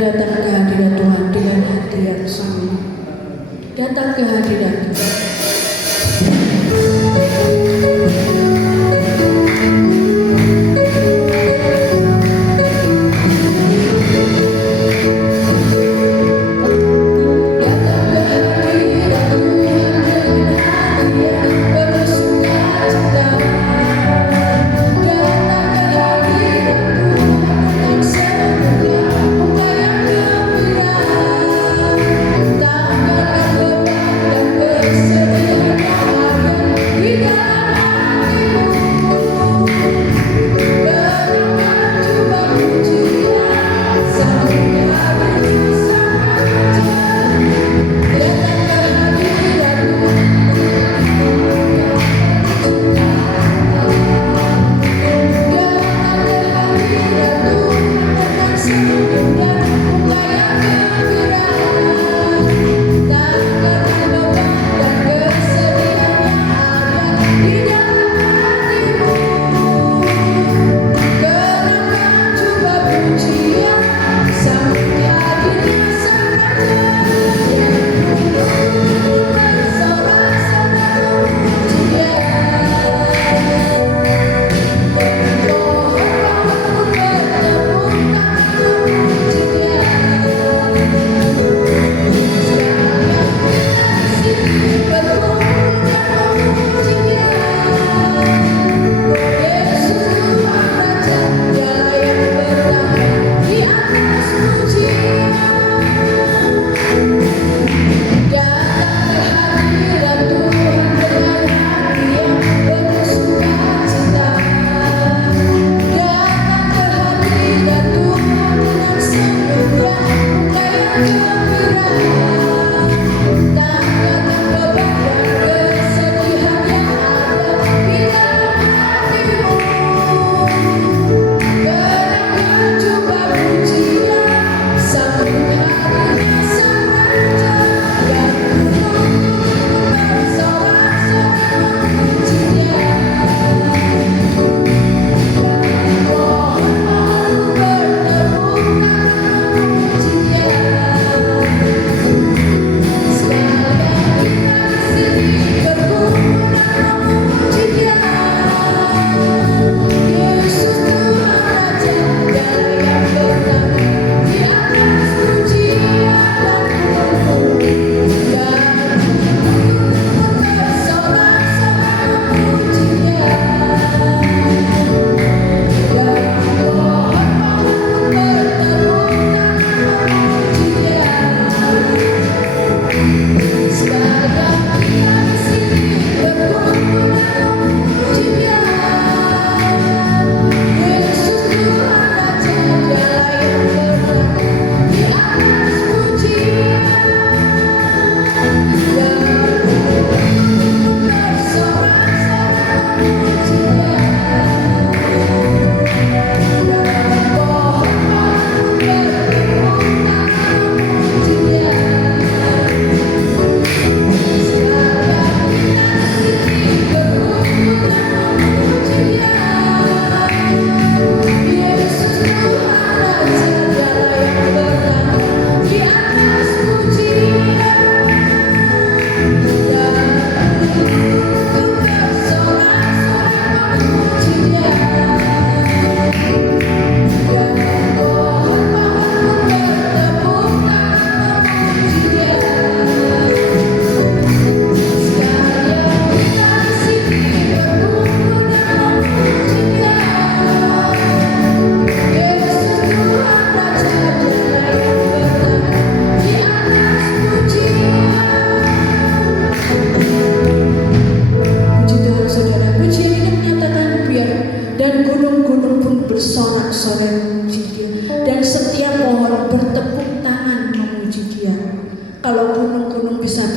datang ke hadirat Tuhan dengan hati yang sama. Datang ke hadirat Tuhan.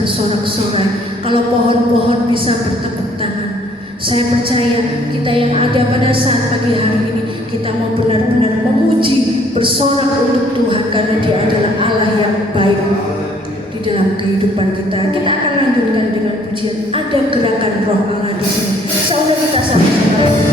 bersorak-sorai, kalau pohon-pohon bisa bertepuk tangan. Saya percaya kita yang ada pada saat pagi hari ini, kita mau benar-benar memuji, bersorak untuk Tuhan, karena Dia adalah Allah yang baik di dalam kehidupan kita. Kita akan lanjutkan dengan pujian. Ada gerakan Roh Allah di sini. Saudara kita sama-sama.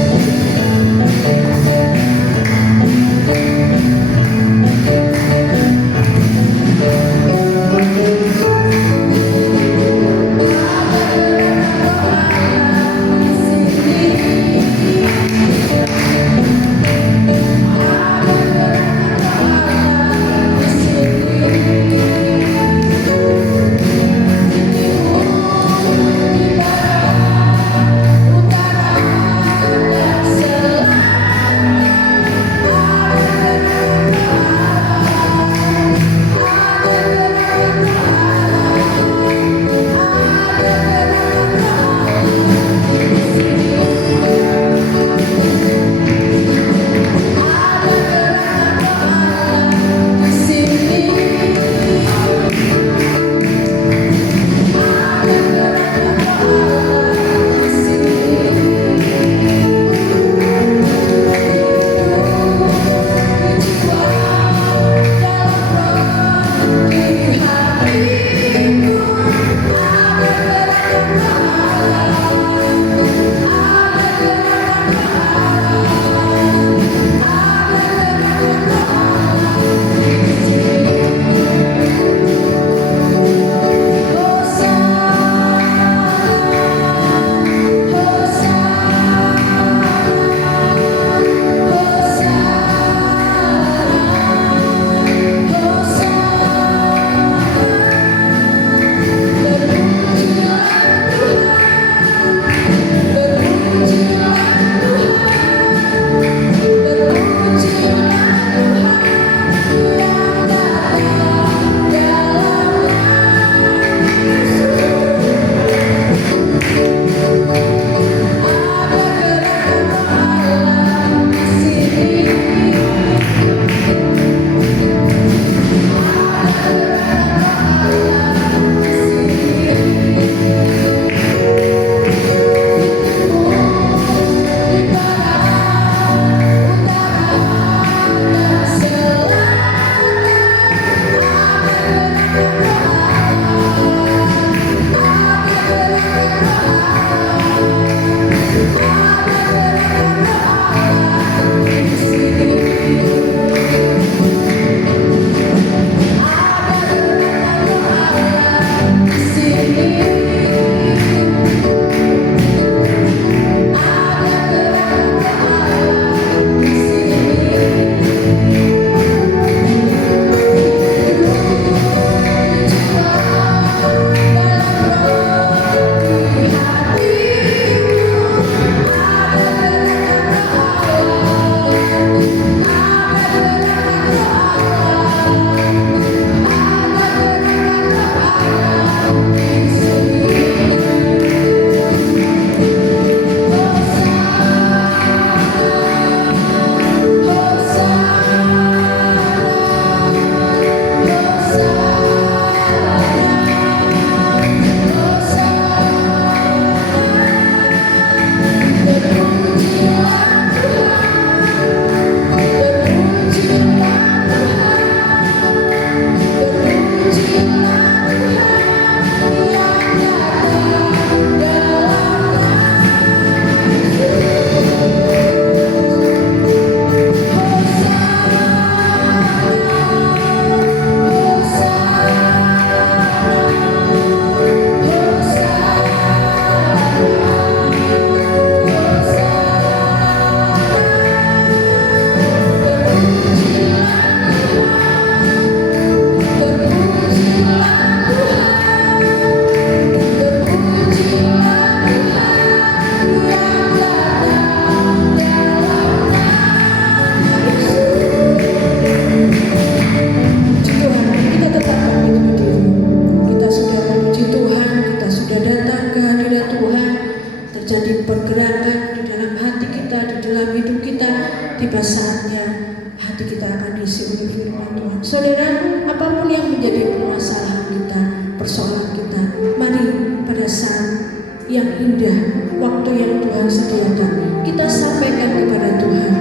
Saudara, apapun yang menjadi permasalahan kita, persoalan kita, mari pada saat yang indah, waktu yang Tuhan sediakan, kita sampaikan kepada Tuhan.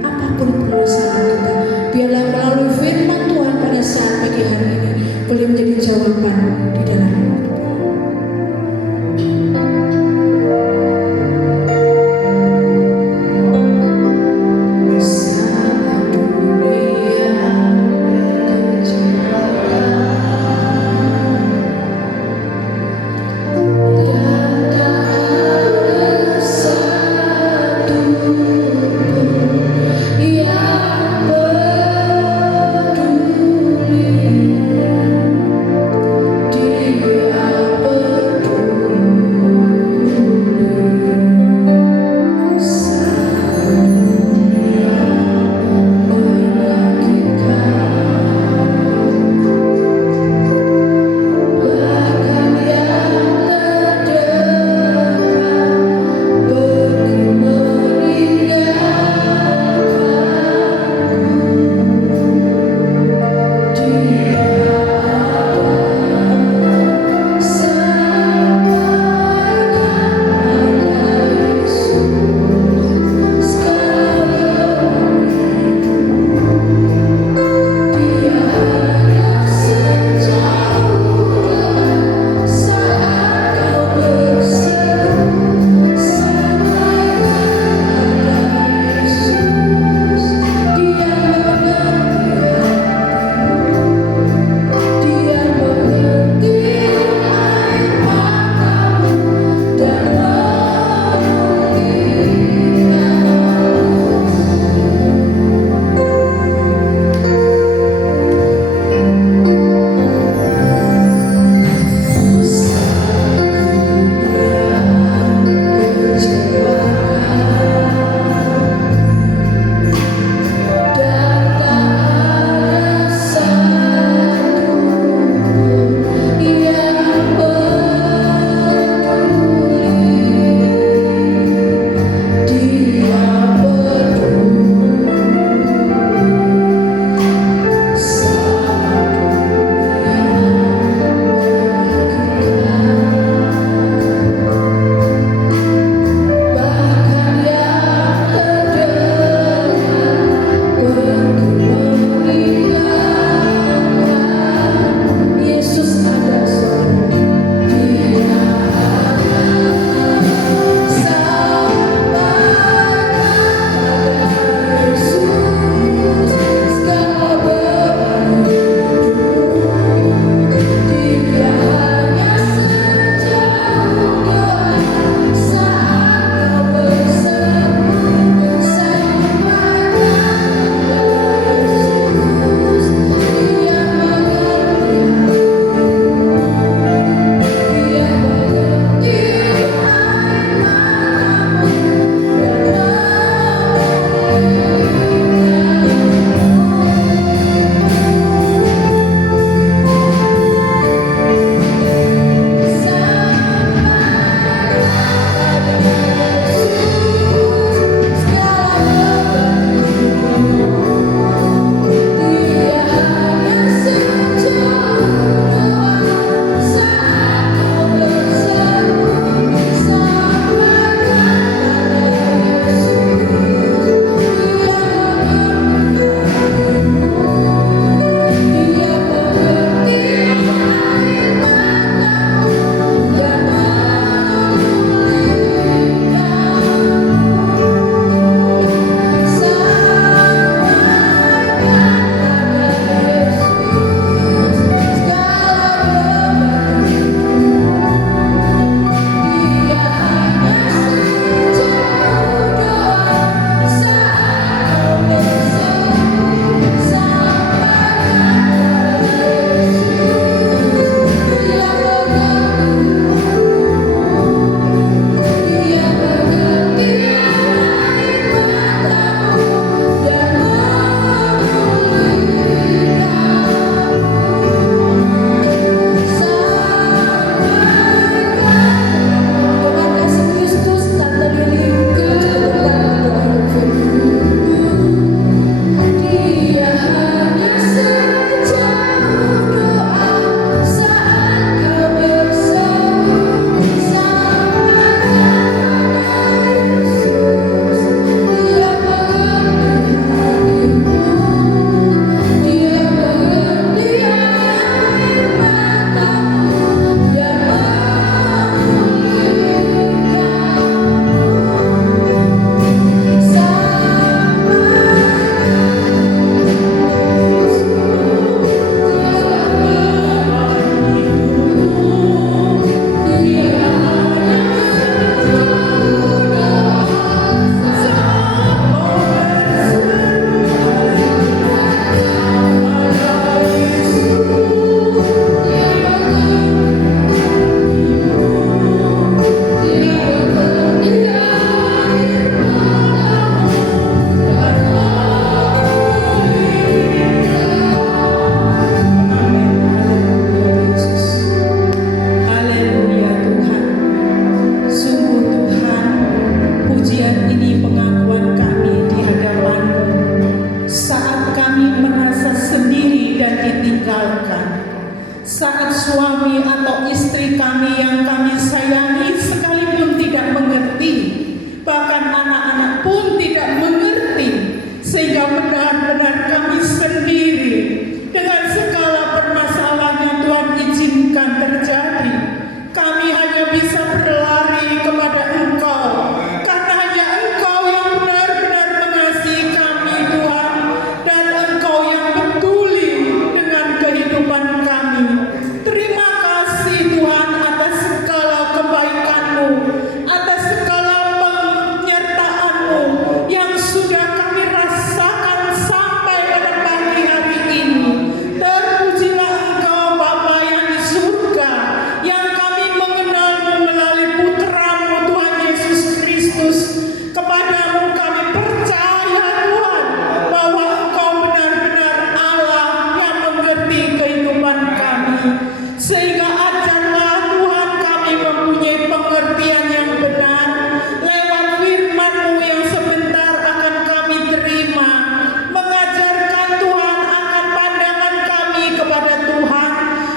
Apapun permasalahan kita, biarlah melalui firman Tuhan pada saat pagi hari ini boleh menjadi jawaban di dalam hidup. Di istri kami yang kami sayangi sekalipun tidak mengerti, bahkan anak-anak pun tidak mengerti, sehingga benar-benar kami sendiri dengan segala permasalahan yang Tuhan izinkan terjadi. Kami hanya bisa berlari kepada Engkau, karena hanya Engkau yang benar-benar mengasihi kami Tuhan, dan Engkau yang peduli dengan kehidupan kami. Terima kasih Tuhan atas segala kebaikan-Mu, atas segala penyertaan-Mu yang sudah kami rasakan sampai pada pagi hari ini. Terpujilah Engkau Bapa yang di surga, yang kami mengenal-Mu melalui Putra-Mu Tuhan Yesus Kristus. Kepadamu kami percaya Tuhan, bahwa Engkau benar-benar Allah yang mengerti kehidupan kami, sehingga ajarlah Tuhan kami mempunyai pengertian yang benar lewat firman-Mu yang sebentar akan kami terima, mengajarkan Tuhan akan pandangan kami kepada Tuhan,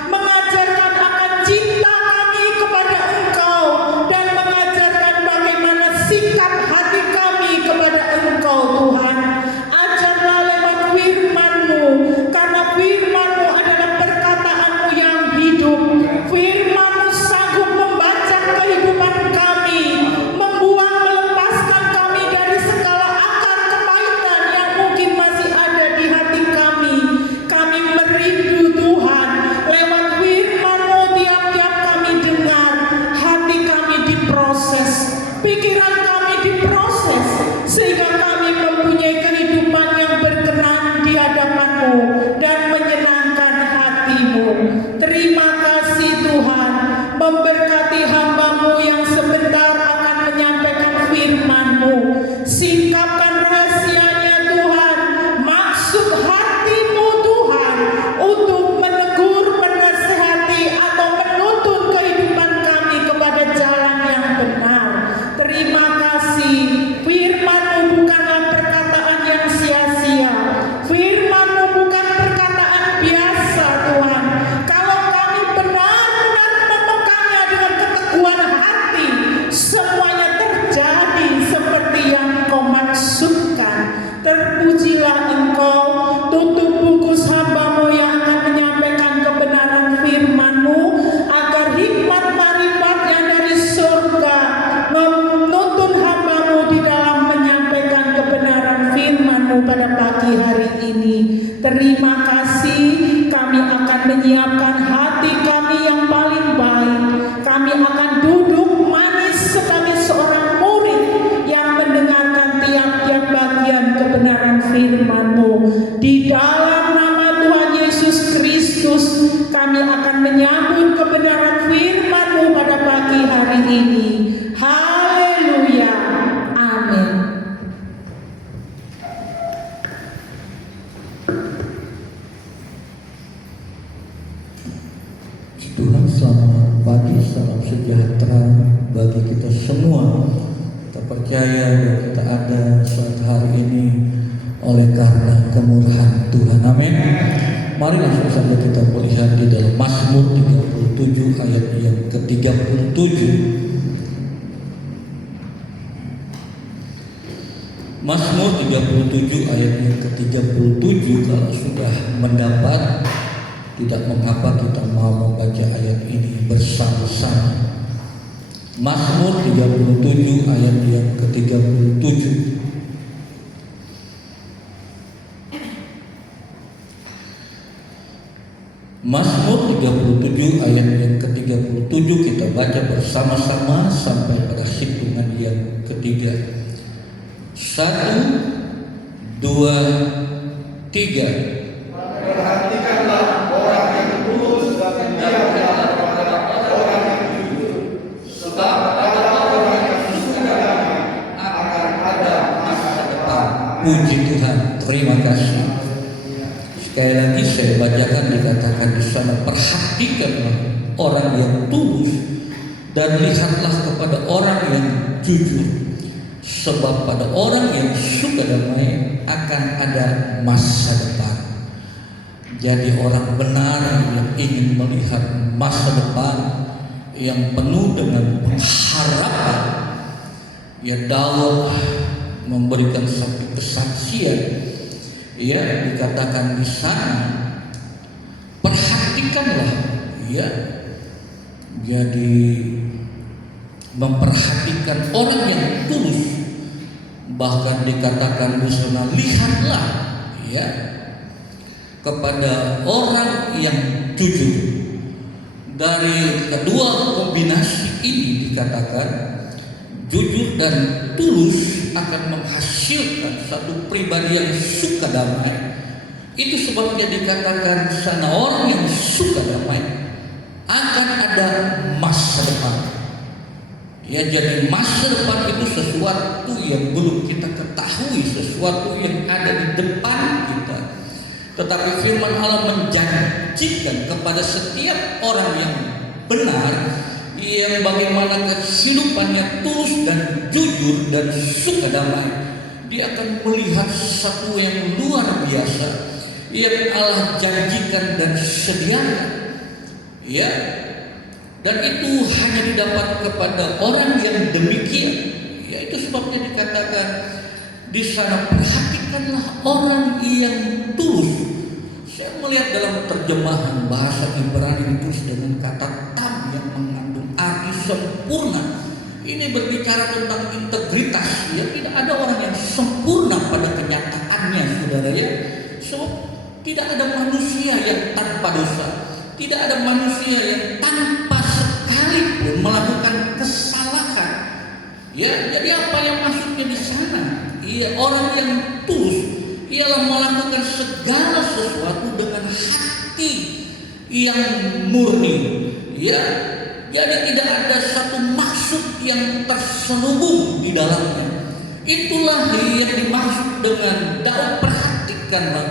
mengajarkan akan cinta kami kepada Engkau, dan mengajarkan bagaimana sikap hati kami kepada Engkau Tuhan. Ajarlah lewat firman-Mu, karena firman-Mu adalah perkataan-Mu yang hidup. Firman-Mu sanggup membaca kehidupan kami, membuang, melepaskan kami dari segala akar kepahitan yang mungkin masih ada di hati kami. Kami merindu Tuhan, lewat firman-Mu tiap-tiap kami dengar, hati kami diproses, pikiran kami diproses, sehingga kami mempunyai kehidupan yang berkenan di hadapan-Mu dan menyenangkan hati-Mu. Terima kasih Tuhan, memberkati hamba-Mu yang sebentar akan menyampaikan firman-Mu. Singkapkan rahasianya Tuhan, maksud hati-Mu Tuhan, untuk menegur, menasihati, atau menuntun kehidupan kami kepada jalan yang benar. Terima kasih, firman-Mu bukanlah perkataan yang sia-sia. Firman-Mu bukan perkataan biasa Tuhan. Kalau kami benar-benar memegangnya dengan keteguhan hati, semuanya terjadi seperti yang Engkau maksudkan. Terpujilah Engkau. Tutup bungkus hamba-Mu yang akan menyampaikan kebenaran firman-Mu, agar hikmat marifat yang dari surga menuntun hamba-Mu di dalam menyampaikan kebenaran firman-Mu pada pagi hari ini. Terima kasih, kami akan menyiapkan hati kami yang paling baik. Kami akan duduk manis sebagai seorang murid yang mendengarkan tiap-tiap bagian kebenaran firman-Mu. Di dalam nama Tuhan Yesus Kristus, kami akan menyambut kebenaran firman-Mu pada pagi hari ini. Haleluya. Amin. Tuhan, selamat pagi, salam sejahtera bagi kita semua. Kita percaya bahwa kita ada saat hari ini oleh karena kemurahan Tuhan. Amin. Mari langsung saja kita melihat di dalam Mazmur 37 ayat yang ke-37. Mazmur 37 ayat yang ke-37. Kalau sudah mendapat, tidak mengapa kita mau membaca ayat ini bersama-sama. Mazmur 37 ayat yang ke-37. Mazmur 37 ayat yang ke-37 kita baca bersama-sama sampai pada hitungan yang ketiga. 1, 2, 3. Perhatikanlah orang yang tulus dan mendiamkan kepada orang yang jujur, sebab pada orang yang suka damai akan ada masa depan. Puji Tuhan, terima kasih. Sekali lagi saya bacakan, dikatakan di sana, perhatikanlah orang yang tulus dan lihatlah kepada orang yang jujur, sebab pada orang yang suka damai akan ada masa depan. Jadi orang benar yang ingin melihat masa depan, yang penuh dengan pengharapan. Ya, Daud memberikan satu kesaksian. Ya, dikatakan di sana, perhatikanlah, ya, jadi memperhatikan orang yang tulus. Bahkan dikatakan di sana, lihatlah, ya, kepada orang yang jujur. Dari kedua kombinasi ini dikatakan jujur dan tulus akan menghasilkan satu pribadi yang suka damai. Itu sebabnya dikatakan sana orang yang suka damai akan ada masa depan. Ya, jadi masa depan itu sesuatu yang belum kita ketahui, sesuatu yang ada di depan kita. Tetapi firman Allah menjanjikan kepada setiap orang yang benar, yang bagaimana kehidupannya tulus dan jujur dan suka damai, dia akan melihat sesuatu yang luar biasa yang Allah janjikan dan sediakan. Ya, dan itu hanya didapat kepada orang yang demikian. Ya, itu sebabnya dikatakan di sana, perhatikanlah orang yang tulus. Saya melihat dalam terjemahan bahasa Ibrani ditulis dengan kata tam yang mengandung arti sempurna. Ini berbicara tentang integritas. Ya, tidak ada orang yang sempurna pada kenyataannya, saudara, ya. So, tidak ada manusia yang tanpa dosa. Tidak ada manusia yang tanpa sekalipun melakukan kesalahan. Ya, jadi apa yang masuknya di sana? Ia orang yang tulus, ialah melakukan segala sesuatu dengan hati yang murni. Ya, jadi tidak ada satu maksud yang terselubung di dalamnya. Itulah yang dimaksud dengan Daud. Perhatikanlah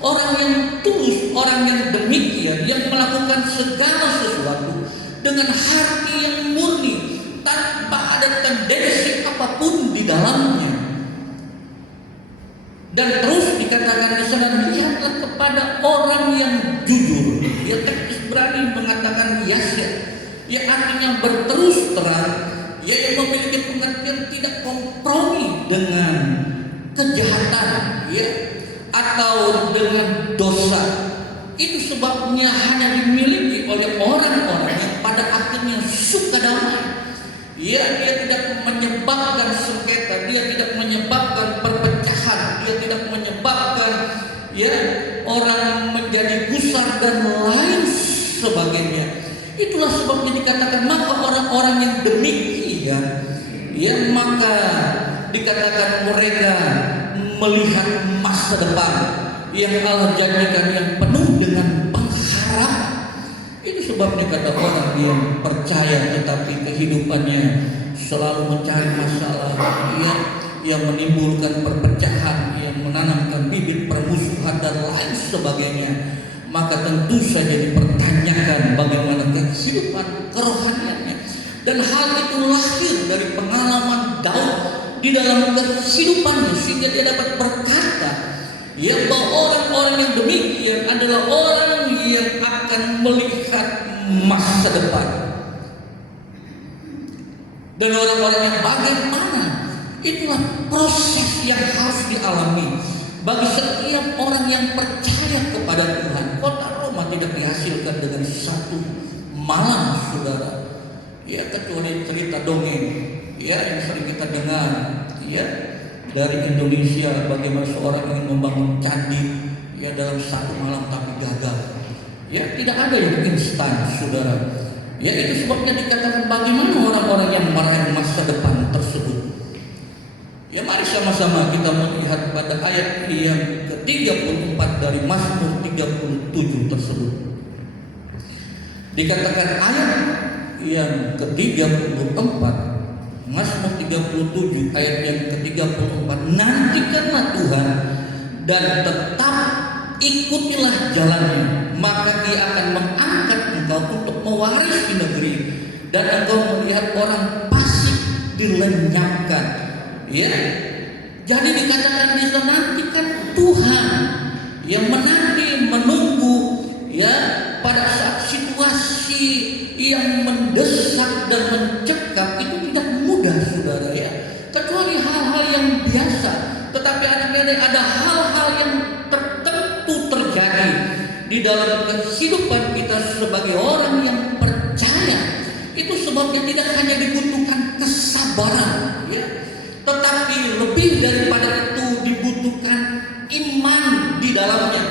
orang yang tulus, orang yang demikian, yang melakukan segala sesuatu dengan hati yang murni, tanpa ada tendensi apapun di dalamnya. Dan terus dikatakan di sana, lihatlah kepada orang yang jujur. Ya, teks Ibrani mengatakan yasya, ya artinya berterus terang, ya, yang memiliki pengertian tidak kompromi dengan kejahatan, ya, atau dengan dosa. Itu sebabnya hanya dimiliki oleh orang-orang yang pada akhirnya suka damai. Ya, dia tidak menyebabkan sengketa, dia tidak menyebabkan perpecahan, dia tidak menyebabkan, ya, orang menjadi gusar dan lain sebagainya. Itulah sebabnya dikatakan, maka orang-orang yang demikian, ya, maka dikatakan mereka melihat masa depan yang Allah janjikan, yang penuh dengan pengharapan. Ini sebabnya kata orang yang percaya tetapi kehidupannya selalu mencari masalah, ya, yang menimbulkan perpecahan, yang menanamkan bibit permusuhan dan lain sebagainya, maka tentu saja dipertanyakan bagaimana kehidupan kerohaniannya. Dan hal itu lahir dari pengalaman Daud di dalam kehidupannya, sehingga dia dapat berkata, ya, bahwa orang-orang yang demikian adalah orang yang akan melihat masa depan. Dan orang-orang yang bagaimana, itulah proses yang harus dialami bagi setiap orang yang percaya kepada Tuhan. Kota Roma tidak dihasilkan dengan satu malam, saudara. Ya, kecuali cerita dongeng, ya, yang sering kita dengar, ya, dari Indonesia, bagaimana seorang ingin membangun candi, ya, dalam satu malam tapi gagal. Ya, tidak ada yang instan, saudara. Ya, itu sebabnya dikatakan bagaimana orang-orang yang meraih masa depan tersebut. Ya, mari sama-sama kita melihat pada ayat yang ke-34 dari Mazmur 37 tersebut. Dikatakan ayat yang ke-34, Mazmur 37 ayat yang ke-34, nantikanlah Tuhan dan tetap ikutilah jalannya, maka Dia akan mengangkat engkau untuk mewarisi negeri, dan engkau melihat orang fasik dilenyapkan. Ya, jadi dikatakan di sana, nantikan Tuhan, yang menanti, menunggu, ya, pada saat situasi yang mendesak dan mencekam itu tidak mudah, saudara ya. Kecuali hal-hal yang biasa. Tetapi anak-anak, ada hal-hal yang tertentu terjadi di dalam kehidupan kita sebagai orang yang percaya. Itu sebabnya tidak hanya dibutuhkan kesabaran, ya, tetapi lebih daripada itu dibutuhkan iman di dalamnya.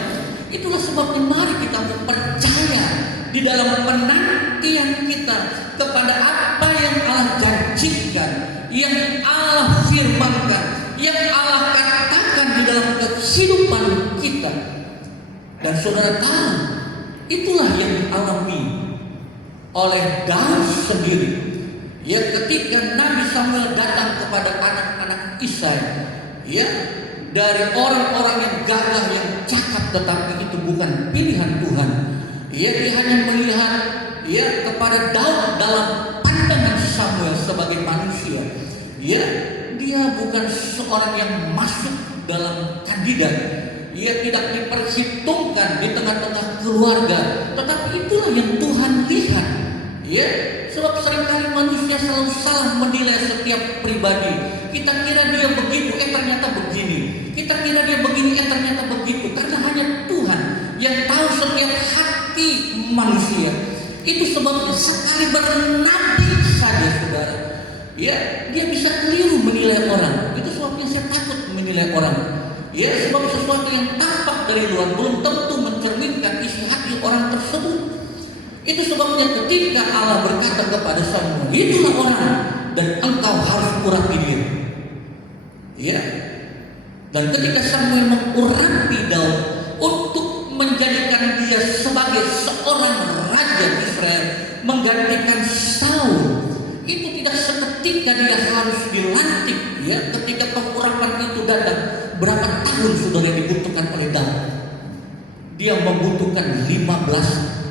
Itulah sebabnya mari kita percaya di dalam penantian kita kepada apa yang Allah janjikan, yang Allah firmankan, yang Allah katakan di dalam kehidupan kita. Dan saudara tahu, itulah yang dialami oleh Daud sendiri. Ya, ketika Nabi Samuel datang kepada anak-anak Isai, ya, dari orang-orang yang gagah, yang cakap, tetapi itu bukan pilihan Tuhan. Ya, dia hanya melihat, ya, kepada Daud dalam pandangan Samuel sebagai manusia. Ya, dia bukan seorang yang masuk dalam kandidat. Ia tidak diperhitungkan di tengah-tengah keluarga, tetapi itulah yang Tuhan lihat. Ya, sebab seringkali manusia selalu salah menilai setiap pribadi. Kita kira dia begitu, ternyata begini. Kita kira dia begini, ternyata begitu. Karena hanya Tuhan yang tahu setiap hati manusia. Itu sebabnya sekali bernabi saja, saudara, ya, dia bisa keliru menilai orang. Itu sebabnya saya takut menilai orang. Ya, sebab sesuatu yang tampak dari luar belum tentu mencerminkan isi hati orang tersebut. Itu sebabnya ketika Allah berkata kepada Samuel, itulah orang dan engkau harus urapi dia. Ya. Dan ketika Samuel mengurapi Daud untuk menjadikan dia sebagai seorang raja Israel, menggantikan Saul, itu tidak seketika dia harus dilantik. Ya, ketika pengurapan itu datang, berapa tahun saudara dibutuhkan oleh Daud? Dia membutuhkan 15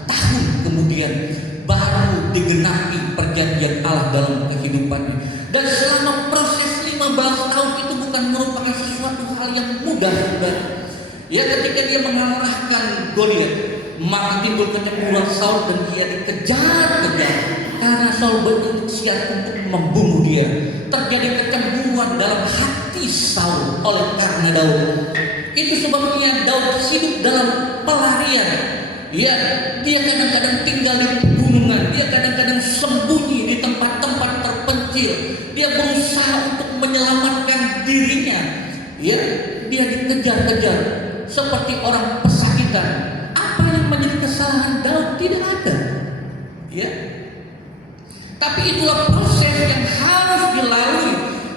tahun kemudian baru digenapi perjanjian Allah dalam kehidupannya. Dan selama proses 15 tahun itu bukan merupakan sesuatu hal yang mudah, saudara. Ya, ketika dia mengalahkan Goliat, maka timbul kecemburuan Saul dan dia dikejar-kejar karena Saul bersiap untuk membunuh dia. Terjadi kecemburuan dalam hati Saul oleh karena Daud. Itu sebabnya Daud hidup dalam pelarian. Ya, dia kadang-kadang tinggal di pegunungan, dia kadang-kadang sembunyi di tempat-tempat terpencil. Dia berusaha untuk menyelamatkan dirinya. Ya, dia dikejar-kejar seperti orang pesakitan. Apa yang menjadi kesalahan Daud? Tidak ada. Ya. Tapi itulah proses yang harus dilalui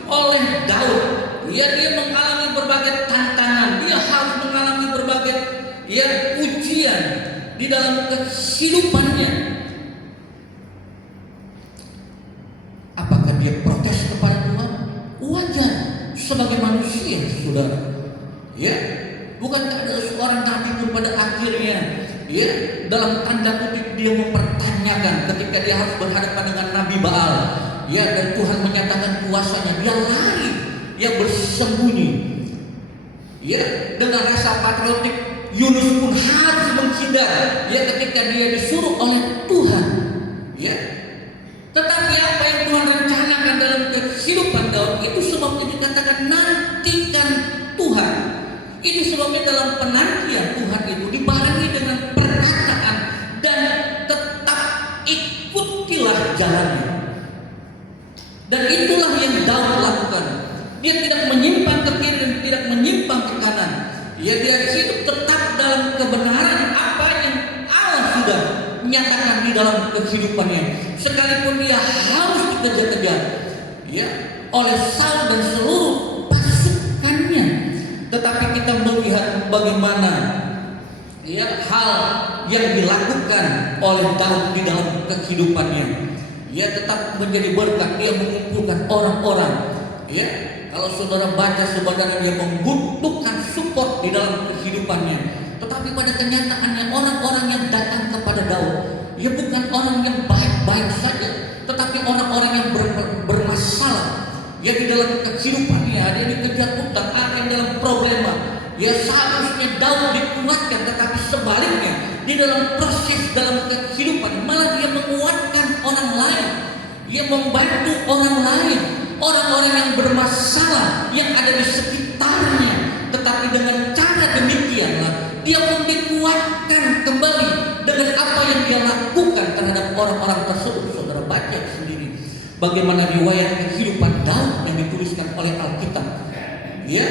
oleh Daud. Ya, dia mengalami berbagai tantangan, dia harus mengalami berbagai, ya, ujian di dalam kehidupannya. Apakah dia protes kepada Tuhan? Wajar sebagai manusia, saudara. Ya, bukankah ada seorang nabi pun pada akhirnya, ya, dalam tanda kutip dia mempertanyakan ketika dia harus berhadapan dengan Nabi Baal, ya, dan Tuhan menyatakan kuasanya, dia lari, dia bersembunyi. Ya, dengan rasa patriotik Yunus pun harus menghindar, ya, ketika dia disuruh oleh Tuhan. Ya, tetapi apa yang Tuhan rencanakan dalam kehidupan Daud itu sebabnya dikatakan nantikan Tuhan. Itu sebabnya dalam penantian Tuhan itu dibarengi dengan perkataan dan tetap ikutilah jalannya. Dan itulah yang Daud lakukan. Dia tidak menyimpang ke kiri dan tidak menyimpang ke kanan. Ya, dia hidup tetap dalam kebenaran apa yang Allah sudah nyatakan di dalam kehidupannya. Sekalipun dia harus dikejar-kejar, ya, oleh Saul dan seluruh pasukannya, tetapi kita melihat bagaimana, ya, hal yang dilakukan oleh Daud di dalam kehidupannya. Ya, tetap menjadi berkat. Dia mengumpulkan orang-orang. Ya, kalau saudara baca sebenarnya dia membutuhkan support di dalam kehidupannya. Tetapi pada kenyataannya orang-orang yang datang kepada Daud, ya, bukan orang yang baik-baik saja, tetapi orang-orang yang bermasalah. Ya, di dalam kehidupannya dia dikejar utang, ada yang dalam problema. Ya, seharusnya Daud dikuatkan, tetapi sebaliknya di dalam proses dalam kehidupan malah dia menguatkan orang lain, ia membantu orang lain, orang-orang yang bermasalah yang ada di sekitarnya. Tetapi dengan cara demikianlah dia pun dikuatkan kembali dengan apa yang dia lakukan terhadap orang-orang tersebut. Saudara baca sendiri bagaimana riwayat kehidupan Daud yang dituliskan oleh Alkitab. Ya,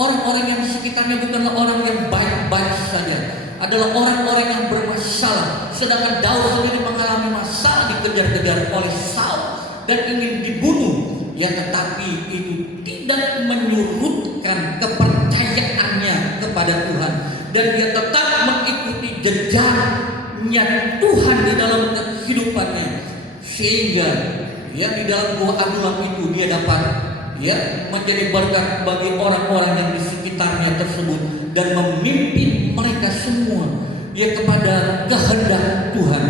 orang-orang yang di sekitarnya bukanlah orang yang baik-baik saja, adalah orang-orang yang bermasalah. Sedangkan Daud sendiri mengalami masalah, dikejar-kejar oleh Saul dan ingin dibunuh. Ya, tetapi itu tidak menyurutkan kepercayaannya kepada Tuhan, dan dia tetap mengikuti jejaknya Tuhan di dalam kehidupannya, sehingga ya di dalam Gua Adulam itu dia dapat ya menjadi berkat bagi orang-orang yang di sekitarnya tersebut dan memimpin mereka semua ya kepada kehendak Tuhan.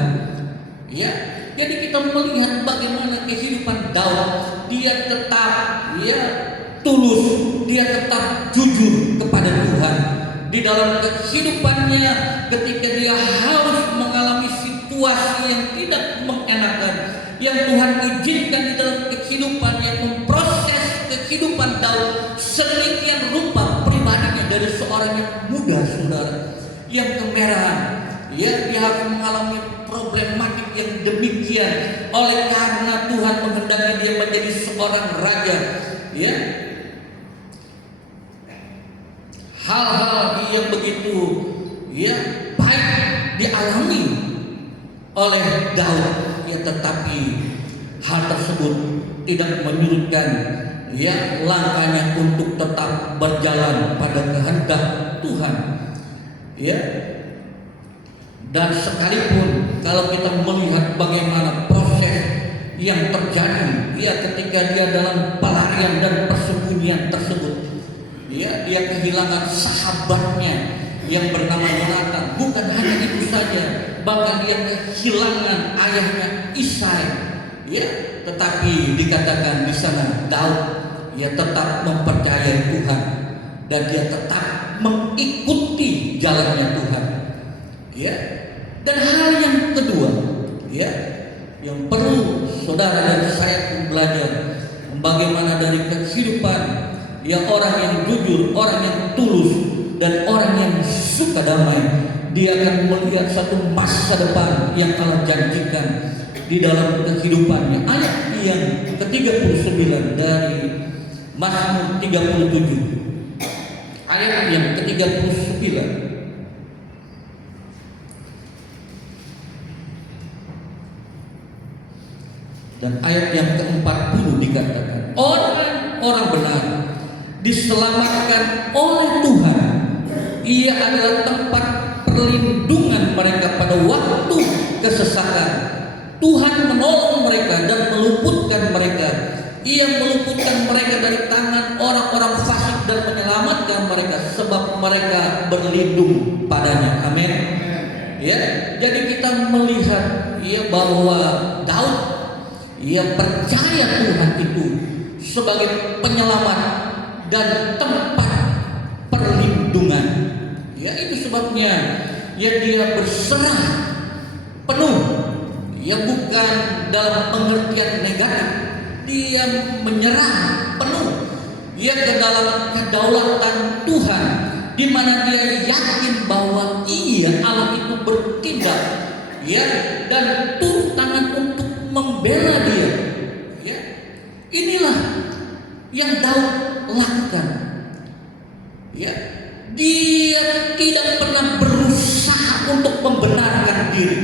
Ya, jadi kita melihat bagaimana kehidupan Daud. Dia tetap ya tulus, dia tetap jujur kepada Tuhan di dalam kehidupannya. Ketika dia harus mengalami situasi yang tidak mengenakan, yang Tuhan izinkan di dalam kehidupannya, memproses kehidupan Daud sedemikian rupa pribadinya dari seorang yang muda, saudara, yang kemerahan. Ya, dia harus mengalami problematik yang demikian oleh karena Tuhan menghendaki dia menjadi seorang raja. Ya, hal-hal yang begitu ya baik dialami oleh Daud, ya, tetapi hal tersebut tidak menyurutkan ya langkahnya untuk tetap berjalan pada kehendak Tuhan. Ya, dan sekalipun kalau kita melihat bagaimana proses yang terjadi ya ketika dia dalam pelarian dan persembunyian tersebut, ya, dia kehilangan sahabatnya yang bernama Yonatan. Bukan hanya itu saja, bahkan dia kehilangan ayahnya Isai. Ya, tetapi dikatakan di sana Daud ya tetap mempercayai Tuhan dan dia tetap mengikuti jalannya Tuhan. Ya, dan hal yang kedua, ya, yang perlu saudara dan saya pun belajar bagaimana dari kehidupan ya orang yang jujur, orang yang tulus, dan orang yang suka damai, dia akan melihat satu masa depan yang Allah janjikan di dalam kehidupannya. Ayat yang ke-39 dari Mazmur 37, ayat yang ke-39 dan ayat yang ke-40 dikatakan, orang benar diselamatkan oleh Tuhan. Ia adalah tempat perlindungan mereka pada waktu kesesakan. Tuhan menolong mereka dan meluputkan mereka. Ia meluputkan mereka dari tangan orang-orang fasik dan menyelamatkan mereka sebab mereka berlindung padanya. Amin. Ya, jadi kita melihat ya bahwa Daud ia percaya Tuhan itu sebagai penyelamat dan tempat perlindungan. Ya, itu sebabnya ya dia berserah penuh. Ya, bukan dalam pengertian negatif. Dia menyerah penuh ya ke dalam kedaulatan Tuhan, di mana dia yakin bahwa ia Allah itu bertindak ya dan turun tangan untuk membela dia. Ya, inilah yang Daud lakukan. Ya, dia tidak pernah berusaha untuk membenarkan diri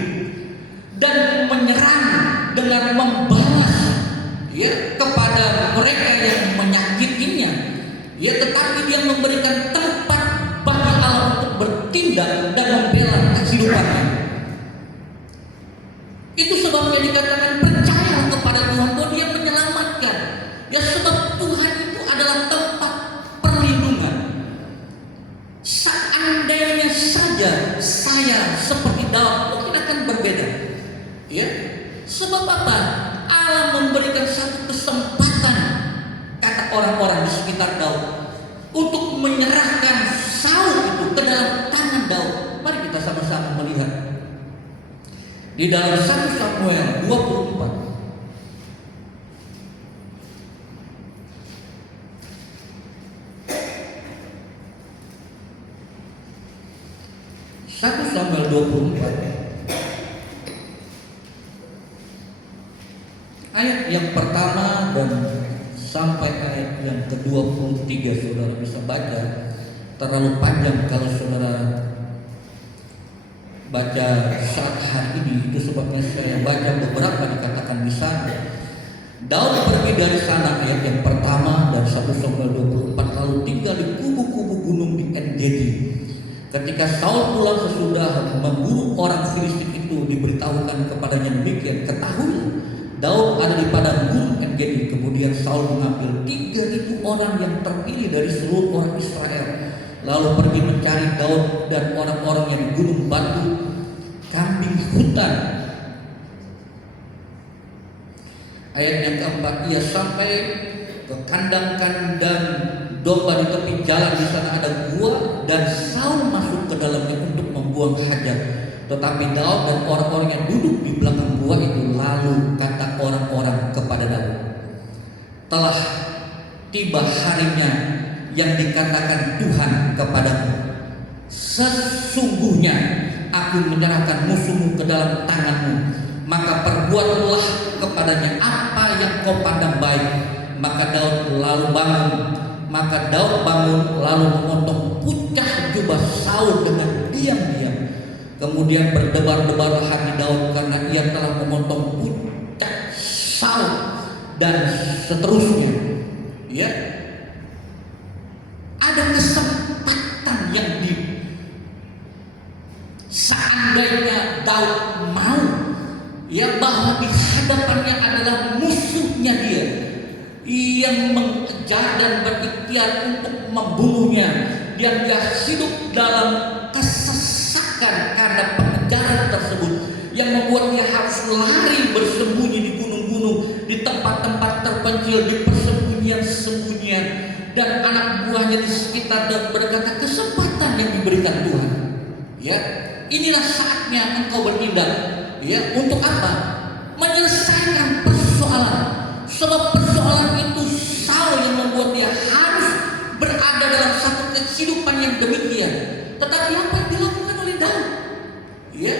dan menyerang dengan membalas ya kepada mereka yang menyakitinya. Ya, tetapi dia memberikan tempat bagi Allah untuk bertindak dan membela kehidupannya. Itu sebabnya dikatakan percayalah kepada Tuhan bahwa dia menyelamatkan. Ya, sebab Tuhan itu adalah tempat perlindungan. Seandainya saja saya seperti Daud mungkin akan berbeda. Ya, sebab apa? Allah memberikan satu kesempatan, kata orang-orang di sekitar Daud, untuk menyerahkan Saul itu ke dalam tangan Daud. Mari kita sama-sama melihat. Di dalam 1 Samuel 24 1 Samuel 24 ayat yang pertama dan sampai ayat yang ke-23, saudara bisa baca. Terlalu panjang kalau saudara baca saat hari ini, itu sebabnya saya baca beberapa dikatakan di sana. Daud pergi dari sana, ayat yang pertama dan 1 Samuel 24, lalu tinggal di kubu-kubu gunung di En-Gedi. Ketika Saul pulang sesudah memburu orang Filistin itu, diberitahukan kepadanya demikian, ketahuilah Daud ada di padang gunung En-Gedi. Kemudian Saul mengambil 3.000 orang yang terpilih dari seluruh orang Israel, lalu pergi mencari Daud dan orang-orang yang di gunung batu kambing hutan. Ayat yang keempat, ia sampai ke kandang-kandang domba di tepi jalan. Di sana ada gua dan Saul masuk ke dalamnya untuk membuang hajat. Tetapi Daud dan orang-orang yang duduk di belakang gua itu, lalu kata orang-orang kepada Daud, telah tiba harinya yang dikatakan Tuhan kepadamu, sesungguhnya aku menyerahkan musuhmu ke dalam tanganmu, maka perbuatlah kepadanya apa yang kau pandang baik. Maka Daud bangun lalu memotong pucah jubah Saul dengan diam-diam. Kemudian berdebar-debar hati Daud karena ia telah memotong pucah Saul, dan seterusnya. Ya, ada kesempatan yang seandainya Daud mau, ya, bahwa di hadapannya adalah musuhnya dia yang mengejar dan berikhtiar untuk membunuhnya, dan dia hidup dalam kesesakan karena pengejaran tersebut yang membuat dia harus lari bersembunyi di gunung-gunung, di tempat-tempat terpencil, di persembunyian-sembunyian, dan anak buahnya di sekitar dan berkata, kesempatan yang diberikan Tuhan, ya, inilah saatnya engkau bertindak. Ya, untuk apa? Menyelesaikan persoalan. Sebab persoalan itu Saul yang membuat dia harus berada dalam satu kehidupan yang demikian. Tetapi apa yang dilakukan oleh Daud? Ya,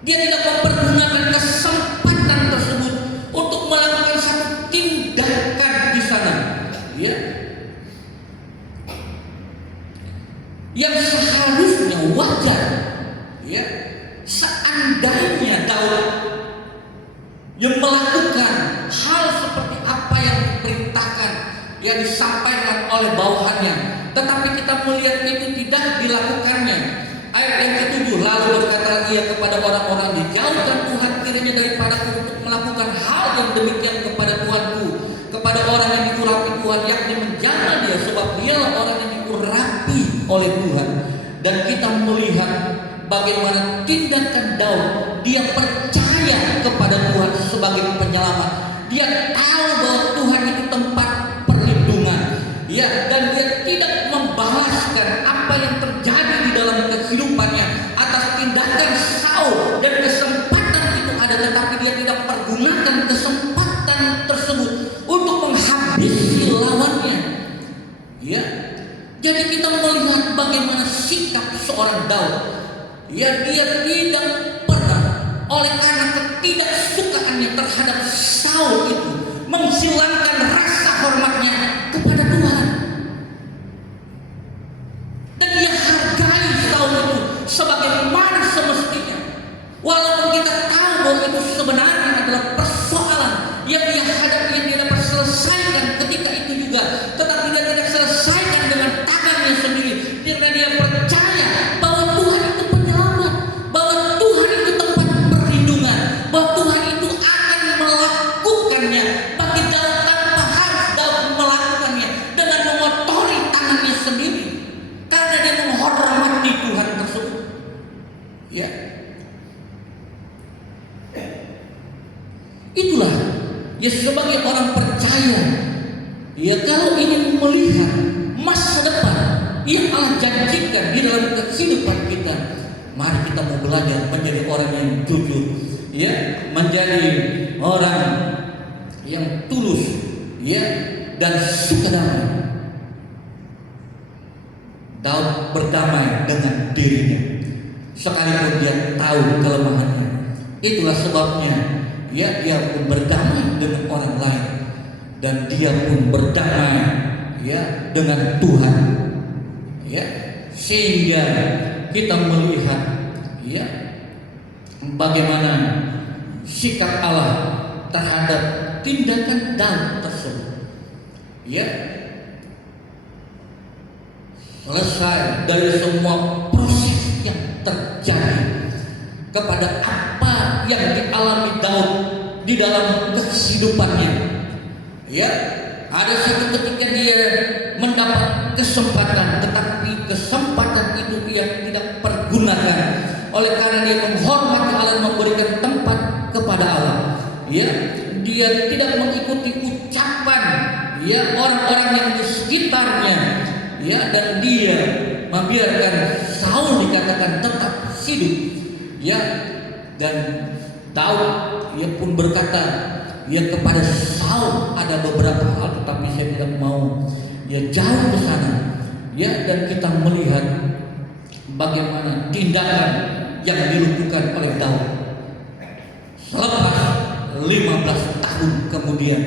dia tidak mempergunakan kesempatan tersebut untuk melakukan satu tindakan di sana. Ya, yang seharusnya wajar, ya, seandainya Daud yang melakukan hal seperti apa yang diperintahkan, yang disampaikan oleh bawahannya, tetapi kita melihat itu tidak dilakukannya. Ayat yang ke-7, lalu berkata ia kepada orang-orang, dijauhkan Tuhan kiranya daripadaku untuk melakukan hal yang demikian kepada Tuanku, kepada orang yang diurapi Tuhan, yakni menjamah dia, sebab dialah orang yang diurapi oleh Tuhan. Dan kita melihat bagaimana tindakan Daud. Dia percaya kepada Tuhan sebagai penyelamat. Dia tahu bahwa Tuhan itu tempat perlindungan, ya, dan dia tidak membalaskan apa yang terjadi di dalam kehidupannya atas tindakan Saul, dan kesempatan itu ada, tetapi dia tidak pergunakan kesempatan tersebut untuk menghabisi lawannya. Ya, jadi kita melihat bagaimana sikap seorang Daud. Ya, dia tidak pernah, oleh karena ketidaksukaannya terhadap Saul itu, menghilangkan rasa hormatnya kepada Tuhan. Dan dia hargai Saul itu sebagaimana semestinya. Walaupun kita tahu bahwa itu sebenarnya adalah persoalan yang dia hadapi, yang dia dapat selesaikan ketika itu juga, tetapi dia tidak selesaikan dengan tangannya sendiri, karena dia percaya bahwa Tuhan itu penyelamat, bahwa Tuhan itu tempat perlindungan, bahwa Tuhan itu akan melakukannya bagi Daud tanpa harus Daud melakukannya dengan mengotori tangannya sendiri, karena dia menghormati Tuhan tersebut. Ya, itulah, ya, sebagai orang percaya, ya, kalau ingin melihat masa depan yang Allah janjikan di dalam kehidupan kita, Mari kita mau belajar menjadi orang yang jujur, ya, menjadi orang yang tulus, ya, dan suka damai. Daud berdamai dengan dirinya, sekalipun dia tahu kelemahannya. Itulah sebabnya, ya, dia pun berdamai dengan orang lain, dan dia pun berdamai, ya, dengan Tuhan, ya, sehingga kita melihat, ya, bagaimana sikap Allah terhadap tindakan Daud tersebut, ya. Selesai dari semua proses yang terjadi kepada apa yang dialami Daud di dalam kehidupannya, ya, ada satu ketika dia mendapat kesempatan, tetapi kesempatan itu dia tidak pergunakan, oleh karena dia menghormati Allah, memberikan tempat kepada Allah, ya. Dia tidak mengikuti ucapan, ya, orang-orang yang di sekitarnya, ya, dan dia membiarkan Saul dikatakan tetap hidup, ya. Dan Daud, ia pun berkata, ya, kepada Saul, ada beberapa hal tetapi saya tidak mau, ya, jauh ke sana, ya. Dan kita melihat bagaimana tindakan yang dilakukan oleh Daud selepas 15 tahun kemudian,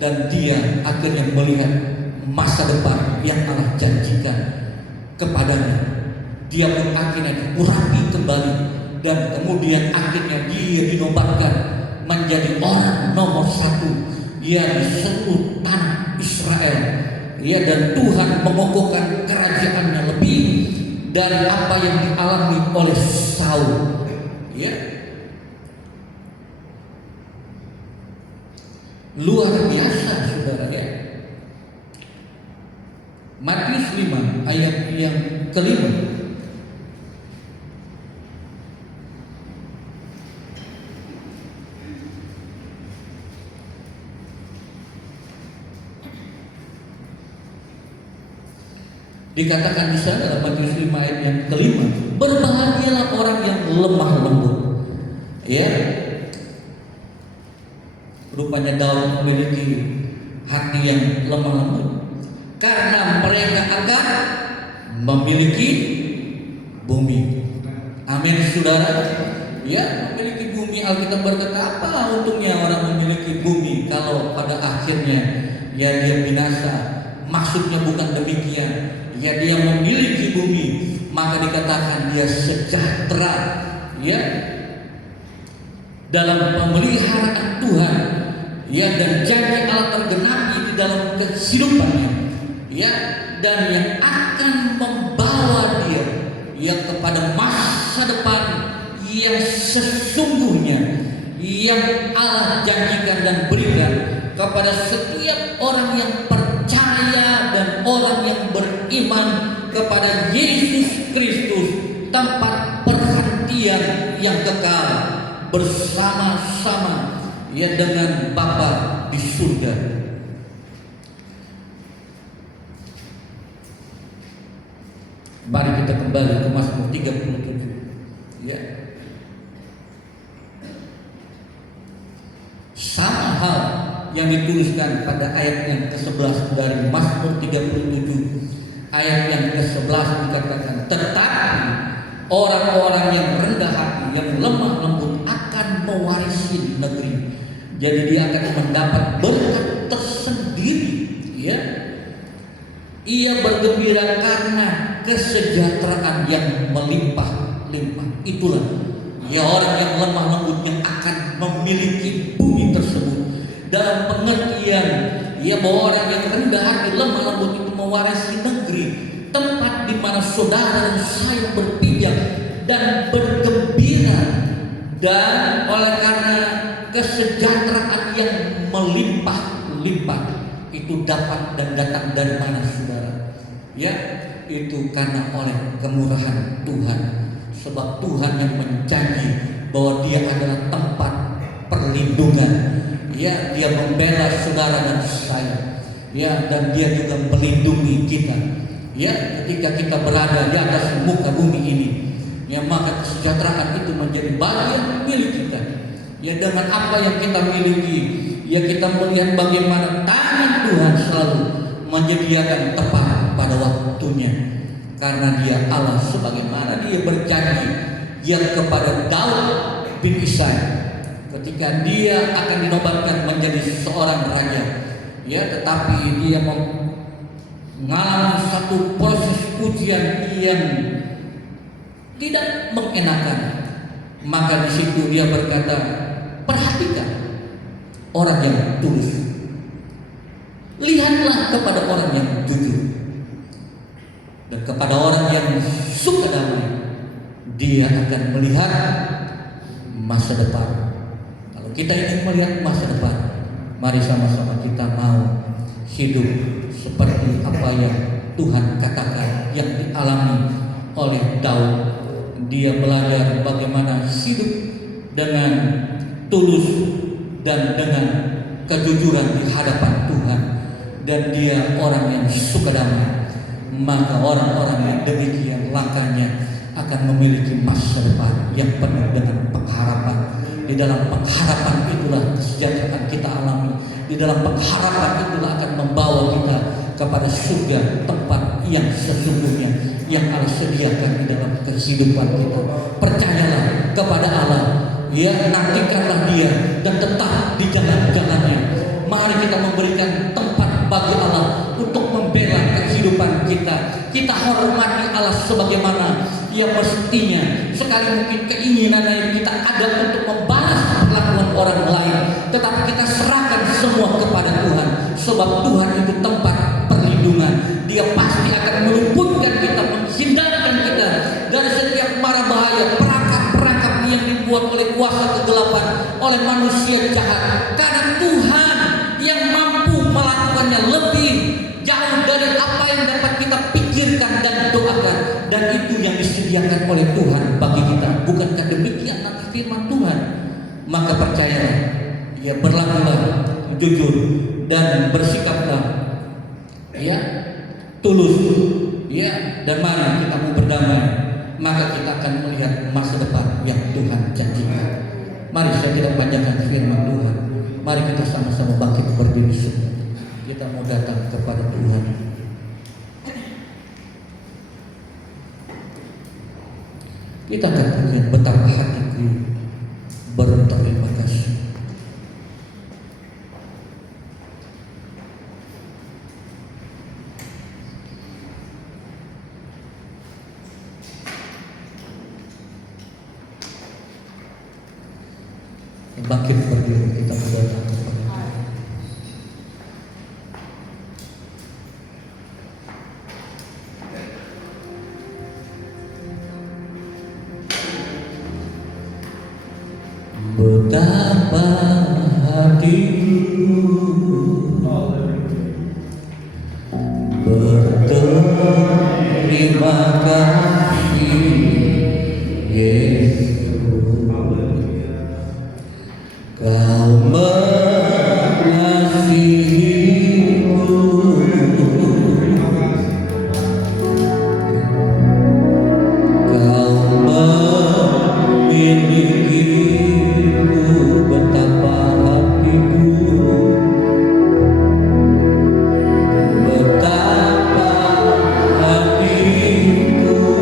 dan dia akhirnya melihat masa depan yang Allah janjikan kepadanya. Dia pun akhirnya diurapi kembali, dan kemudian akhirnya dia dinobatkan menjadi orang nomor 1, ya, di seluruh tanah Israel, ya. Dan Tuhan mengokohkan kerajaannya lebih dari apa yang dialami oleh Saul, ya. Luar biasa, saudara, ya. Matius 5 ayat yang kelima. Dikatakan di sana dalam Matius 5 ayat yang kelima, berbahagialah orang yang lemah lembut, ya. Rupanya Daud memiliki hati yang lemah lembut, karena mereka akan memiliki bumi. Amin, saudara, ya. Memiliki bumi, Alkitab berkata, apa untungnya orang memiliki bumi kalau pada akhirnya, ya, dia binasa. Maksudnya bukan demikian, ya. Dia memiliki bumi, maka dikatakan dia sejahtera, ya, dalam pemeliharaan Tuhan, ya, dan janji Allah tergenapi di dalam kehidupannya, ya, dan yang akan membawa dia, ya, kepada masa depan yang sesungguhnya yang Allah janjikan dan berikan kepada setiap orang yang percaya dan orang yang beriman kepada Yesus Kristus, tempat perhentian yang kekal bersama-sama, ya, dengan Bapa di surga. Mari kita kembali ke Mazmur 37, ya. Sama hal yang dituliskan pada ayat yang ke-11 dari Mazmur 37 ayat yang ke-11 dikatakan, tetapi orang-orang yang rendah hati, yang lemah lembut akan mewarisi negeri. Jadi dia akan mendapat berkat tersendiri, ya. Ia bergembira karena kesejahteraan yang melimpah-limpah. Itulah, ya, orang yang lemah lembut yang akan memiliki bumi tersebut. Dalam pengertian, ya, bahwa orang yang rendah hati, lemah lembut itu mewarisi negeri, tempat di mana saudara dan saya berpijak dan bergembira, dan oleh karena kesejahteraan yang melimpah-limpah itu dapat dan datang dari mana, saudara? Ya, itu karena oleh kemurahan Tuhan. Sebab Tuhan yang menjanji bahwa Dia adalah tempat perlindungan. Ya, Dia membela saudara dan saya. Ya, dan Dia juga melindungi kita. Ya, ketika kita berada di atas muka bumi ini. ya maka kesejahteraan itu menjadi bagian milik kita. Ya dengan apa yang kita miliki, ya kita melihat bagaimana tangan Tuhan selalu menyediakan tepat pada waktunya. Karena Dia Allah, sebagaimana Dia berjanji ya kepada Daud bin Isai ketika dia akan dinobatkan menjadi seorang raja. Ya, tetapi dia mengalami satu proses ujian yang tidak mengenakan. Maka di situ dia berkata, perhatikan orang yang tulus, lihatlah kepada orang yang jujur, dan kepada orang yang suka damai. Dia akan melihat masa depan. Kalau kita ingin melihat masa depan, mari sama-sama kita mau hidup seperti apa yang Tuhan katakan yang dialami oleh Daud. Dia belajar bagaimana hidup dengan tulus dan dengan kejujuran di hadapan Tuhan. Dan dia orang yang suka damai. Maka orang-orang yang demikian langkahnya akan memiliki masa depan yang penuh dengan pengharapan. Di dalam pengharapan itulah kesejahteraan kita alami. Di dalam pengharapan itulah akan membawa kita kepada surga, tempat yang sesungguhnya yang Allah sediakan di dalam kehidupan kita. Percayalah kepada Allah, ya, nantikanlah Dia dan tetap di jalan-jalannya. Mari kita memberikan tempat bagi Allah untuk membela kehidupan kita. Kita hormati Allah sebagaimana yang mestinya. Sekali mungkin keinginan yang kita ada untuk membalas perlakuan orang lain, tetapi kita serahkan semua kepada Tuhan. Sebab Tuhan itu tempat perlindungan. Dia pasti akan meluputkan kita, menghindarkan kita dari setiap mara bahaya, perangkap-perangkap yang dibuat oleh kuasa kegelapan, oleh manusia jahat. Karena Tuhan yang mampu melakukannya lebih jauh dari apa yang dapat kita pikirkan dan doakan. Dan itu yang disediakan oleh Tuhan bagi kita. Bukankah demikian nanti firman Tuhan? Maka percayalah, ya, berlakulah jujur dan bersikaplah, ya, tulus, ya, dan mari kita mau berdamai. Maka kita akan melihat masa depan yang Tuhan janjikan. Mari saya tidak panjangkan firman Tuhan. Mari kita sama-sama bangkit berdiri semua. Kita mau datang kepada Tuhan. Kita akan melihat betapa hatiku berterima kasih. Bangkit berdiri, kita mau datang kepada Tuhan. Betapa hatiku berterima kasih, Yesus. Kau mengasihiku, Kau memilikiku, betapa hatiku, betapa hatiku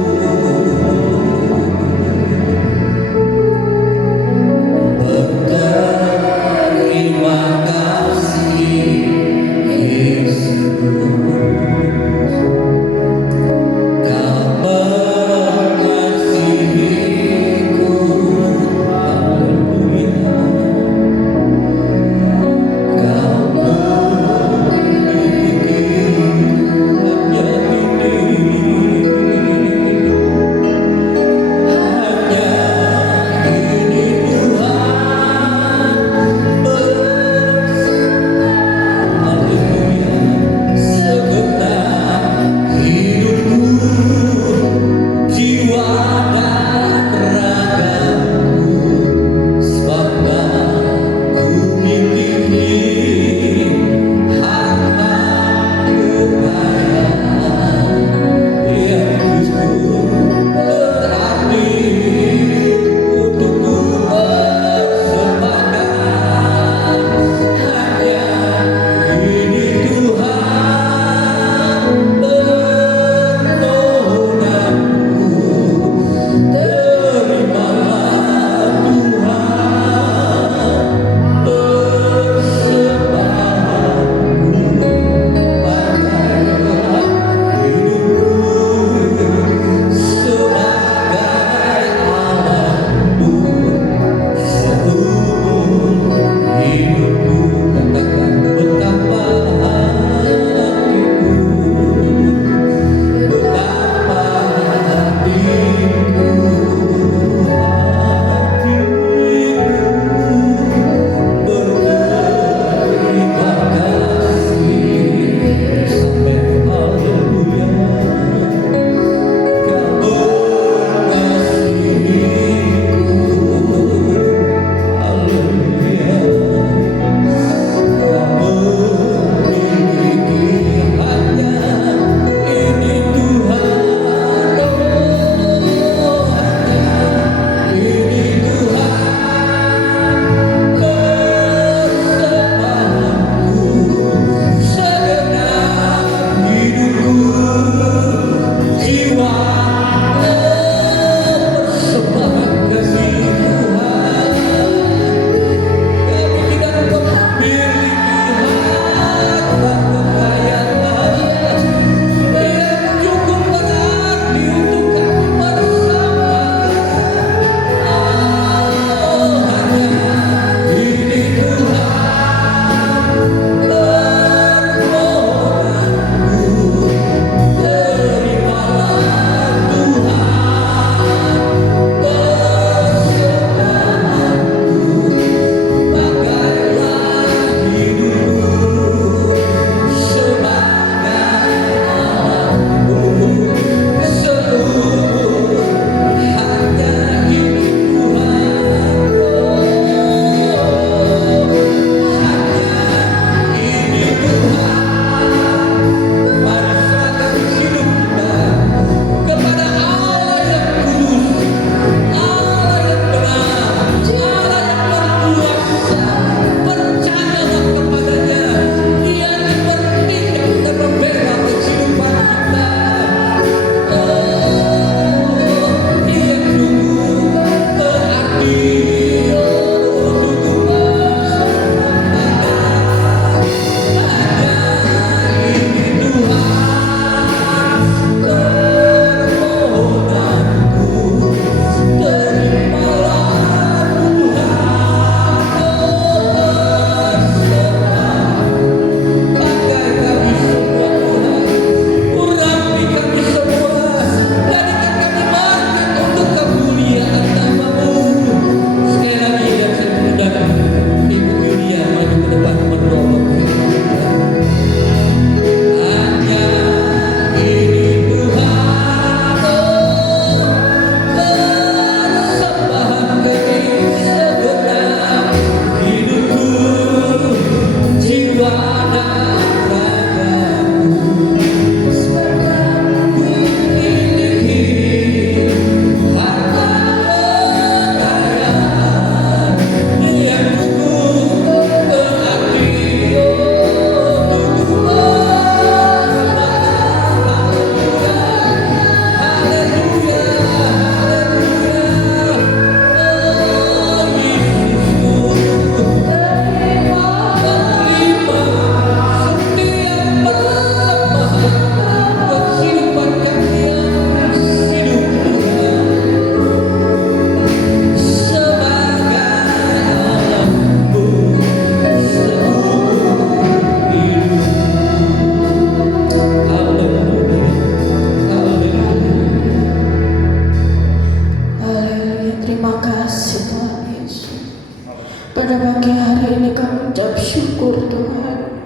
Pada pagi hari ini kami ucap syukur Tuhan.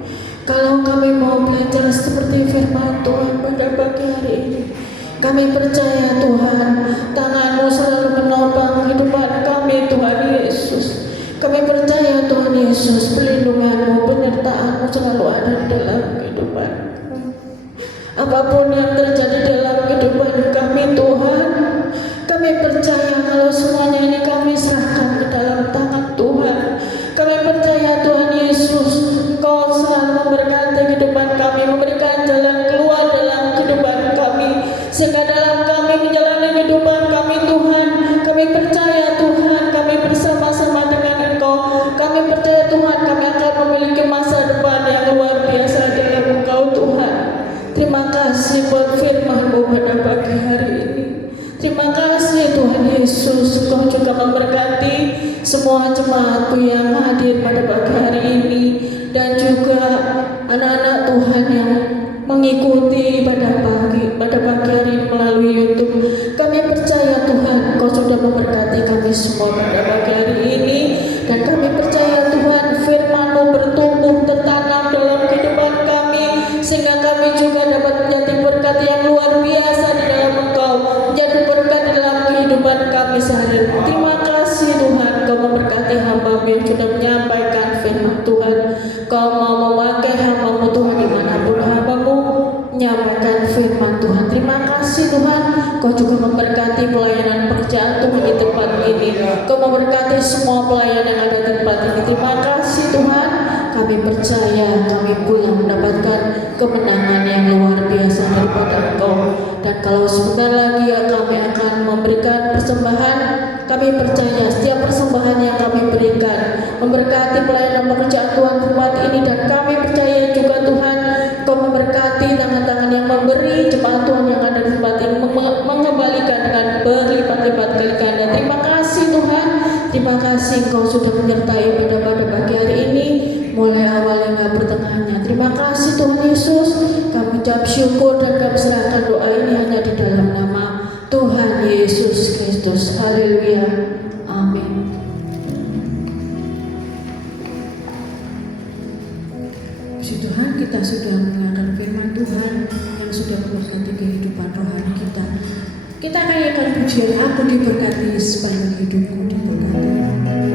Kalau kami mau belajar seperti firman Tuhan pada pagi hari ini, kami percaya Tuhan, tangan-Mu selalu menopang kehidupan kami Tuhan Yesus. Kami percaya Tuhan Yesus, perlindungan-Mu, penyertaan-Mu selalu ada dalam kehidupan. Apapun yang terjadi dalam kehidupan kami Tuhan, kami percaya kalau semuanya ini kami serahkan ke dalam tangan Tuhan. Kami percaya Tuhan Yesus, Engkau selalu memberkati kehidupan kami, memberikan jalan keluar dalam kehidupan kami, sehingga dalam kami menjalani kehidupan kami Tuhan, kami percaya Tuhan, kami bersama-sama dengan Engkau. Kami percaya Tuhan, kami akan memiliki masa depan yang luar biasa dalam Engkau Tuhan. Terima kasih buat firman-Mu pada pagi hari ini. Terima kasih Tuhan Yesus, Engkau juga memberkati semua jemaat-Mu yang hadir pada pagi hari ini, dan juga anak-anak Tuhan yang mengikuti pada pagi hari ini melalui YouTube. Kami percaya Tuhan, Engkau sudah memberkati kami semua pada pagi hari ini, dan kami percaya Tuhan, firman-Mu bertumbuh tertanam dalam kehidupan kami, sehingga kami juga dapat menjadi berkat yang luar biasa di dalam Engkau, menjadi berkat di dalam kehidupan kami sehari-hari. Terima kasih Tuhan, Kau memberkati hamba-Mu yang sudah menyampaikan firman Tuhan. Kau mau memakai hamba-Mu Tuhan dimanapun hamba-Mu menyampaikan firman Tuhan. Terima kasih Tuhan, Kau juga memberkati pelayanan pekerjaan Tuhan di tempat ini. Kau memberkati semua pelayan yang ada di tempat ini. Terima kasih Tuhan, kami percaya kami pulang mendapatkan kemenangan yang luar biasa daripada Engkau. Dan kalau sebentar lagi kami akan memberikan persembahan, kami percaya setiap persembahan yang kami berikan memberkati pelayanan pekerjaan Tuhan tempat ini, dan kami percaya juga Tuhan, Kau memberkati tangan-tangan yang memberi, jemaat Tuhan yang ada di tempat ini mengembalikan dengan berlipat-lipat kali ganda. Terima kasih Tuhan, terima kasih Engkau sudah menyertai pada pagi hari ini, mulai awal hingga pertengahannya. Terima kasih Tuhan Yesus, kami ucap syukur dan kami serahkan doa ini hanya di dalam nama Tuhan Yesus Kristus. Haleluya. Amin. Puji Tuhan, kita sudah mendengarkan firman Tuhan yang sudah memberkati kehidupan rohani kita. Kita nyanyikan pujian Aku Diberkati Sepanjang Hidupku Diberkati. Berkati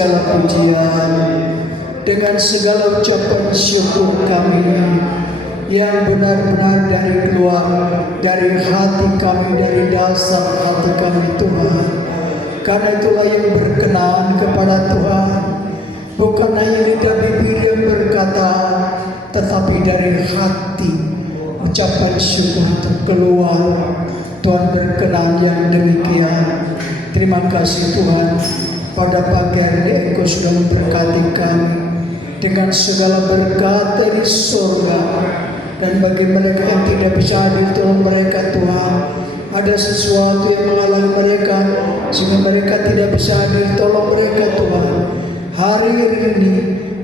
segala pujian, dengan segala ucapan syukur kami yang benar-benar dari keluar dari hati kami, dari dasar hati kami Tuhan. Karena itulah yang berkenan kepada Tuhan, bukan hanya lidah bibir yang berkata, tetapi dari hati ucapan syukur keluar. Tuhan berkenan yang demikian. Terima kasih Tuhan, pada pagi hari ini Engkau sudah memberkati kami dengan segala berkat dari surga. Dan bagi mereka yang tidak bisa hadir, tolong mereka Tuhan, ada sesuatu yang menghalangi mereka sehingga mereka tidak bisa hadir, tolong mereka Tuhan hari ini.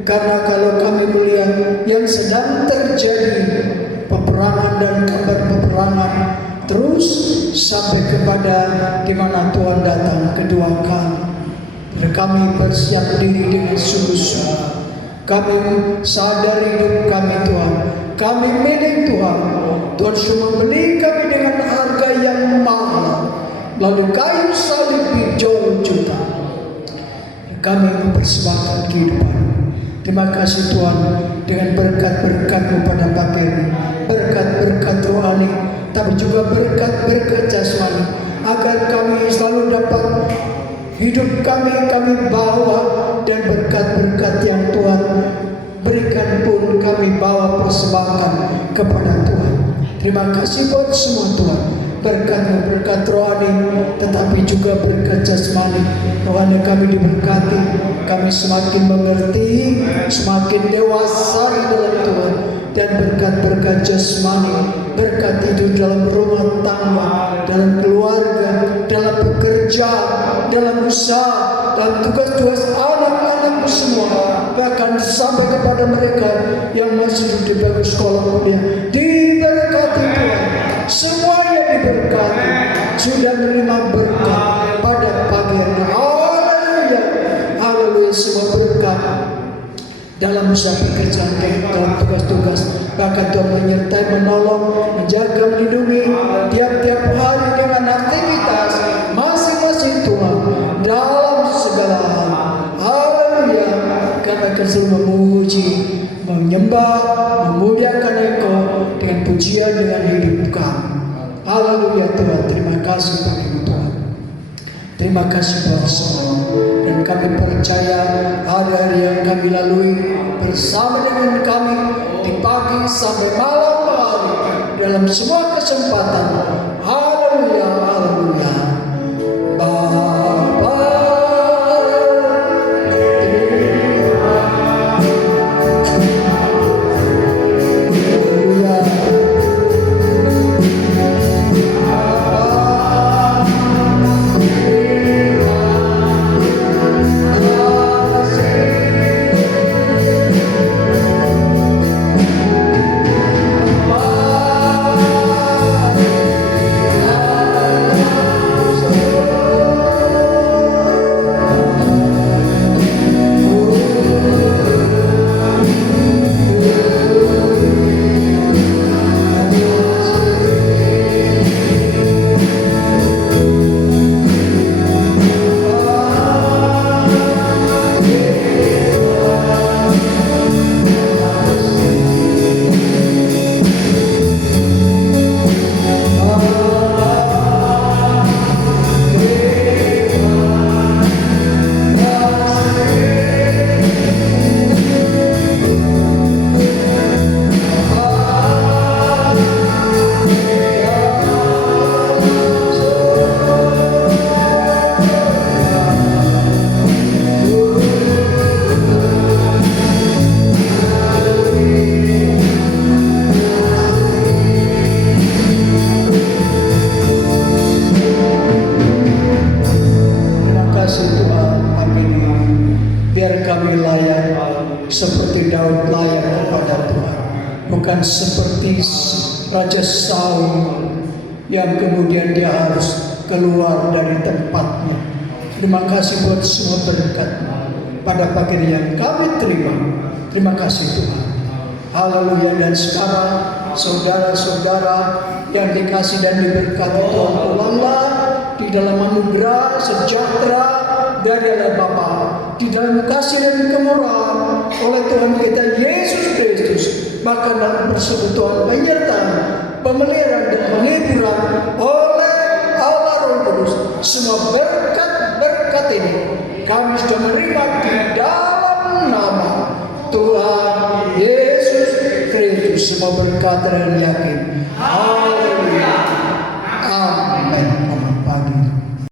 Karena kalau kami melihat yang sedang terjadi, peperangan dan kabar peperangan terus sampai kepada di mana Tuhan datang kedua kali. Kami bersiap diri dengan sungguh-sungguh. Kami sadar hidup kami Tuhan, kami milik Tuhan. Tuhan sudah membeli kami dengan harga yang mahal, lalu kayu salib dijual juta. Kami mempersembahkan kehidupan. Terima kasih Tuhan, dengan berkat-berkat-Mu pada pagi ini, berkat-berkat rohani, tapi juga berkat-berkat jasmani, agar kami selalu dapat hidup kami bawa, dan berkat-berkat yang Tuhan berikan pun kami bawa persembahkan kepada Tuhan. Terima kasih buat semua Tuhan, berkat rohani, tetapi juga berkat jasmani. Rohani kami diberkati, kami semakin mengerti, semakin dewasa di dalam Tuhan. Dan berkat-berkat jasmani, berkat hidup dalam rumah tangga, dalam keluarga, dalam bekerja, dalam usaha, dan tugas-tugas anak-anakmu semua, bahkan sampai kepada mereka yang masih di bangku sekolah kuliah, diberkati Tuhan. Semuanya diberkati, sudah menerima berkat pada pagi hari. Haleluya, haleluya. Semua berkat dalam usaha pekerjaan, dalam tugas-tugas, bahkan Tuhan menyertai, menolong, menjaga, melindungi tiap-tiap hari dengan aktivitas masing-masing Tuhan dalam segala hal. Haleluya. Kami akan selalu memuji, menyembah, memuliakan Engkau dengan pujian, dengan hidup kami. Haleluya Tuhan, terima kasih bagimu Tuhan. Terima kasih Tuhan semua. Dan kami percaya hari-hari yang kami lalui bersama dengan kami di pagi sampai malam hari dalam semua kesempatan. Haleluya, haleluya. Bapa, seperti Daud layak kepada Tuhan, bukan seperti Raja Saul yang kemudian dia harus keluar dari tempatnya. Terima kasih buat semua berkat pada pagi ini yang kami terima. Terima kasih Tuhan. Haleluya. Dan sekarang saudara-saudara yang dikasih dan diberkati Tuhan, pulanglah di dalam anugerah, sejahtera, dari Allah Bapa, di dalam kasih dan kemurahan oleh Tuhan kita Yesus Kristus, bahkan dalam persekutuan penyertaan, pemeliharaan dan penghiburan oleh Allah Roh Kudus. Semua berkat-berkat ini kami sudah menerima di dalam nama Tuhan Yesus Kristus. Semua berkata dan yakin. Haleluya.